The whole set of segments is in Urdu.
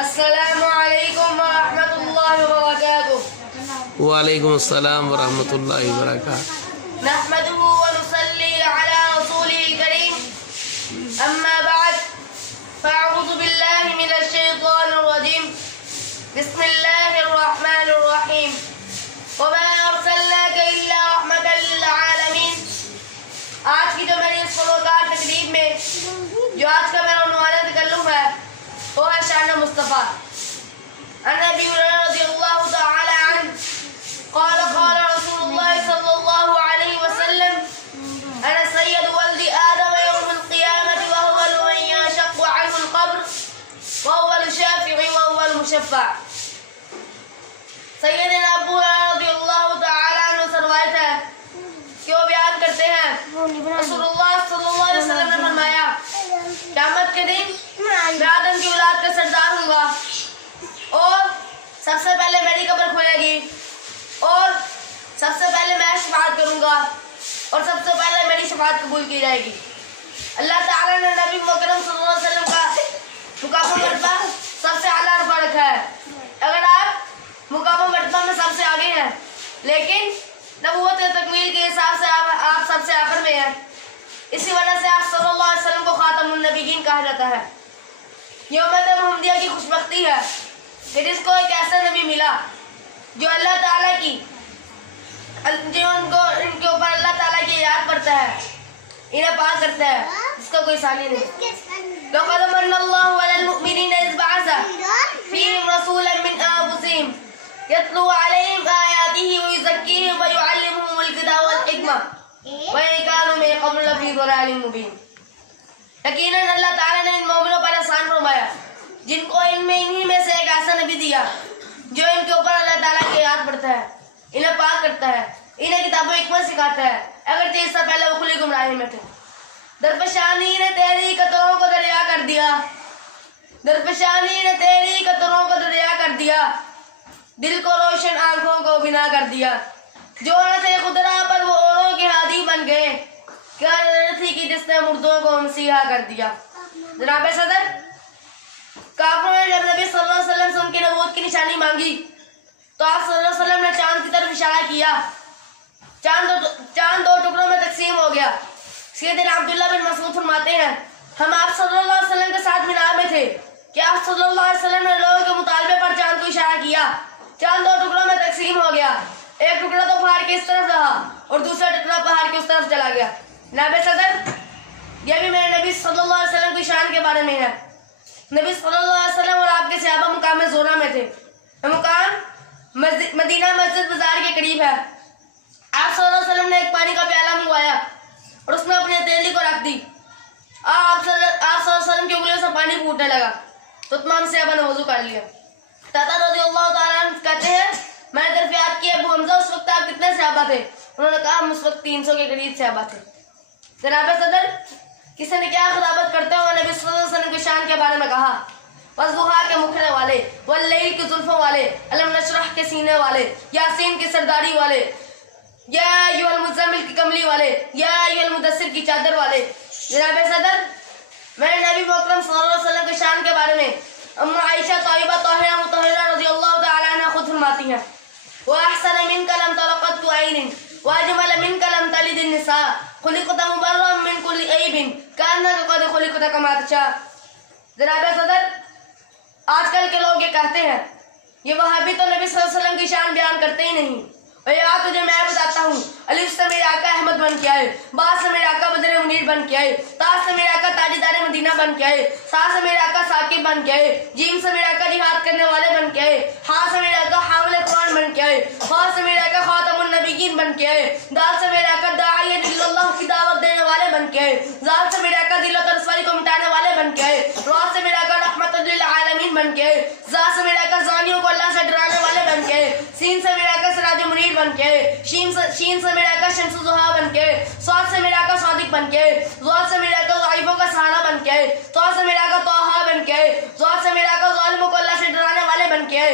السلام علیکم ورحمۃ اللہ وبرکاتہ. وعلیکم السلام ورحمۃ اللہ وبرکاتہ. نحمده ونصلي على رسوله الكريم. اما بعد فاعوذ بالله من الشیطان الرجیم. بسم اللہ الرحمن الرحیم. وما ارسلناك الا رحمة للعالمین. آج کی جو میری اس خلوکار تقریب میں جو آج کا میرا عنوان تکلم ہے وہ ہے شان مصطفیٰ. عن ابی ہریرہ رضی اللہ تعالی عنہ قال قال رسول اللہ صلی اللہ علیہ وسلم انا سید ولد آدم یوم القیامة واول من ينشق عنه القبر واول شافع واول مشفع. سیدنا ابو ہریرہ رضی اللہ تعالی عنہ سے روایت ہے کہ وہ بیان کرتے ہیں رسول اللہ صلی اللہ علیہ وسلم نے فرمایا قیامت کے دن میں آدم کی اولاد کا سردار ہوں گا اور سب سے پہلے میری قبر کھلے گی اور سب سے پہلے میں شفاعت کروں گا اور سب سے پہلے میری شفاعت قبول کی جائے گی. اللہ تعالیٰ نے نبی مکرم صلی اللہ علیہ وسلم کا مقام و مرتبہ سب سے اعلیٰ رتبہ رکھا ہے. اگر آپ مقام و مرتبہ میں سب سے آگے ہیں لیکن نبوت تکمیل کے حساب سے آپ سب سے آخر میں ہیں, اسی وجہ سے آپ صلی اللہ علیہ وسلم کو خاتم النبیین کہا جاتا ہے. یہ امت محمدیہ کی خوش بختی ہے کہ جس کو ایک ایسا نبی ملا جو اللہ تعالیٰ کی جو ان کے اوپر اللہ تعالیٰ کی یاد کرتا ہے, انہیں پاک کرتا ہے, جس کا کوئی ثانی نہیں. لَقَدْ مَنَّ اللَّهُ عَلَى الْمُؤْمِنِينَ إِذْ بَعَثَ فِيهِمْ رَسُولًا مِّنْ أَنفُسِهِمْ يَتْلُو عَلَيْهِمْ آيَاتِهِ وَيُزَكِّيهِمْ وَيُعَلِّمُهُمُ الْكِتَابَ وَالْحِكْمَةَ وَإِن كَانُوا مِن قَبْلُ لَفِي ضَلَالٍ مُّبِينٍ. یقیناً اللہ تعالیٰ نے ان مومنوں پر احسان فرمایا جن کو انہی میں سے ایک ایسا نبی دیا جو ان کے اوپر اللہ تعالیٰ کی یاد پڑھتا ہے, انہیں پاک کرتا ہے, انہیں کتاب و حکمت سکھاتا ہے, اگرچہ اس سے پہلے وہ کھلی گمراہی میں تھے. درپشانی نے تیری قطروں کو دریا کر دیا, درپشانی نے تیری قطروں کو دریا کر دیا, دل کو روشن آنکھوں کو بنا کر دیا. جو تھے خدا پر وہ اوروں کے ہادی بن گئے, کیا نظر تھی کہ جس نے مردوں کو مسیحا کر دیا. جناب صدر, کافروں نے جب نبی صلی اللہ علیہ وسلم سے ان کی نبوت کی نشانی مانگی تو آپ صلی اللہ علیہ وسلم نے چاند کی طرف اشارہ کیا. چاند دو ٹکڑوں میں تقسیم ہو گیا. سیدنا عبداللہ بن مسعود فرماتے ہیں ہم آپ صلی اللہ علیہ وسلم کے ساتھ مینار میں تھے کہ آپ صلی اللہ علیہ وسلم نے لوگوں کے مطالبے پر چاند کو اشارہ کیا. چاند دو ٹکڑوں میں تقسیم ہو گیا, ایک ٹکڑا تو پہاڑ کی اس طرف رہا اور دوسرا ٹکڑا پہاڑ کی اس طرف چلا گیا. جناب صدر, یہ بھی میرے نبی صلی اللہ علیہ وسلم کی شان کے بارے میں ہے. نبی صلی اللہ علیہ وسلم اور آپ کے صحابہ مقام زورہ میں تھے. مقام مدینہ مسجد بازار کے قریب ہے. آپ صلی اللہ علیہ وسلم نے ایک پانی کا پیالہ منگوایا اور اس میں اپنی ہتھیلی کو رکھ دی. آپ صلی اللہ علیہ وسلم کی انگلیوں سے پانی پھوٹنے لگا تو تمام صحابہ نے وضو کر لیا. تاتا رضی اللہ تعالیٰ عنہ کہتے ہیں میں نے دریافت کی ابو حمزہ اس وقت آپ کتنے صحابہ تھے؟ انہوں نے کہا ہم اس وقت 300 کے قریب صحابہ تھے. جناب صدر, کسی نے کیا خطابت کرتے ہوئے نبی صلی اللہ علیہ وسلم کی شان کے بارے میں کہا وضحیٰ کے مکھڑے والے, واللیل کی زلفوں والے, علم نشرح کے سینے والے, یاسین کی سرداری والے, یا ایھا المزمل کی کملی والے, یا ایھا المدثر کی چادر والے. جناب صدر, میں نے نبی مکرم صلی اللہ علیہ وسلم کی شان کے بارے میں ام عائشہ طیبہ طاہرہ مطہرہ رضی اللہ تعالی عنہ خود فرماتی ہیں وَأَحْسَنَ مِنْكَ لَمْ تَرَ قَطُّ عَيْنٌ وَأَجْمَلَ مِنْكَ لَمْ تَلِدِ النِّسَاءُ خُلِقْتَ مُبَرَّأً مِنْ كُلِّ عَيْبٍ كَأَنَّكَ قَدْ خُلِقْتَ كَمَا تَشَاءُ. جناب صدر, آج کل کے لوگ یہ کہتے ہیں یہ وہابی تو نبی صلی اللہ علیہ وسلم کی شان بیان کرتے ہی نہیں. اور یہ بات تجھے میں بتاتا ہوں, الف سے میرے آقا احمد بن کے آئے, با سے میرے آقا بدر منیر بن کے آئے, تا سے میرے آقا تاجدار مدینہ بن کے آئے, سا سے میرے آقا ثاقب بن کے آئے, جیم سے میرے آقا جہاد کرنے والے بن کے آئے, ہاں سے میرے آقا حامل قرآن بن کے آئے, خا سے میرے آقا خاتم النبیین بن کے آئے, دال سے میرے آقا داعی اللہ کی دعوت دینے والے بن کے آئے, زال سے میرے آقا ذلت و رسوائی کو مٹانے والے بن کے آئے, را سے میرے آقا رحمت للعالمین بن کے آئے, زا سے میرے آقا زانیوں کو اللہ سے ڈرانے والے بن کے آئے, سین سے میرے آقا سراج منیر بن کے آئے, شین سے میرے آقا شمس الضحیٰ بن کے, صاد سے میرے آقا صادق بن کے, ضاد سے میرے آقا ضعیفوں کا سہارا بن کے, طا سے میرے آقا طٰہٰ بن کے, ضاد سے میرے آقا ظالموں کو اللہ سے ڈرانے والے بن کے,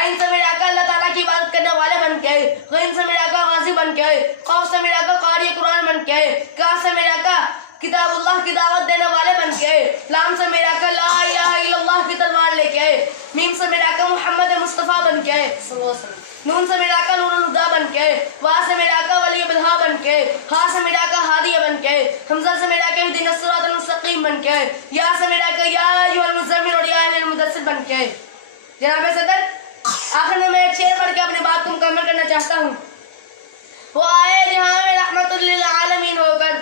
عین سے میرے آقا اللہ تعالیٰ کی عبادت کرنے والے بن کے, غین سے میرے آقا غازی بن کے, قاف سے میرے آقا قاری قرآن بن کے, کاف سے میرے آقا کتاب اللہ کی دعوت دینے والے بن کے, لام سے میرے آقا لا الہ الا اللہ کی تلوار لے کے, میم سے ملا کر محمد مصطفیٰ بن کے آئے صلی اللہ علیہ وسلم، نون سے ملا کر نور الہدا بن کے آئے، وا سے ملا کر ولی بدہا بن کے آئے، ہا سے ملا کر ہادیہ بن کے آئے، حمزہ سے ملا کر اہدنا الصراط المستقیم بن کے آئے، یا سے ملا کر یا ایھا المزمل اور یا ایھا المدثر بن کے آئے۔ جناب صدر، آخر میں ایک شعر پڑھ کے اپنی بات کو مکمل کرنا چاہتا ہوں۔ وہ آئے جہاں میں رحمت للعالمین ہو کر،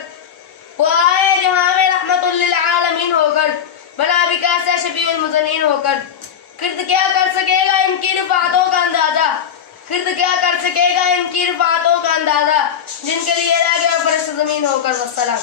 وہ آئے جہاں میں رحمت للعالمین ہو کر، بلا بھی کیسے شفیع المذنبین ہو کر، کرد کیا کر سکے گا ان کی رفعتوں کا اندازہ، کرد کیا کر سکے گا ان کی رفعتوں کا اندازہ، جن کے لیے رہ گیا فرش زمین ہو کر۔ والسلام۔